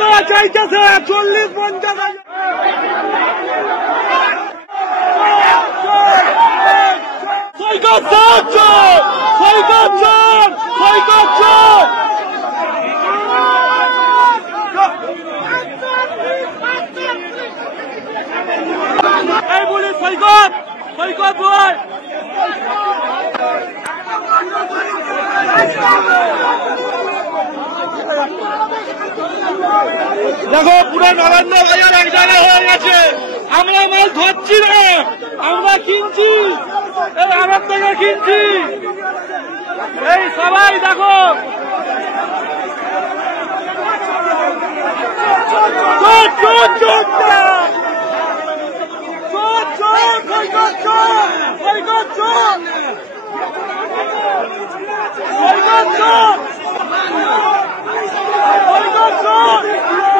টাকা চাইতেছে 40-50 হাজার। সৈকত চোর, সৈকত চোর, সৈকত চোর। এই বলি সৈকত, সৈকত বল। দেখো পুরো নবান্ন বাজার এক জায়গায় হয়ে গেছে। আমরা মাল ধরছি না, আমরা কিনছি, এই আমার থেকে কিনছি। এই সবাই দেখো চোর চোর চোর চোর চোর, সৈকত চোর, সৈকত চোর, সৈকত চোর, সৈকত চোর,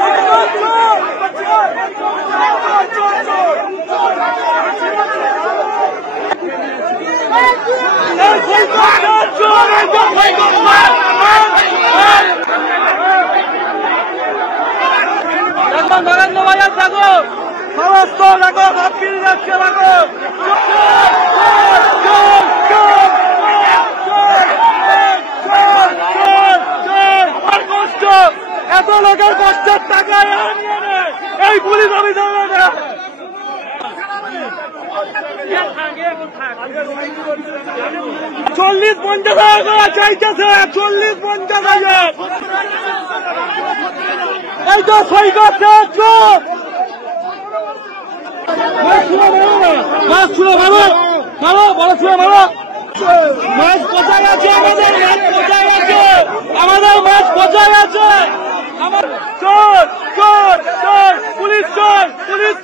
সৈকত চোর। নরেন্দ্র বাজার দেখো, সমস্ত দেখো ভাব ফিরে যাচ্ছে। দেখো কষ্ট, এত লোকের কষ্টের টাকা এই পুলিশ অভিযান 40-50 টাকা চাইতেছে, 40-50 হাজার। এই তো সৈকত চোর। মাছ ছুড়ে মারো, মারো, বড় ছুড়ে মারো। মাছ পচা গেছে, আমাদের মাছ পচা গেছে, আমাদের মাছ পচা গেছে। আমার চোর চোর চোর, পুলিশ চোর, পুলিশ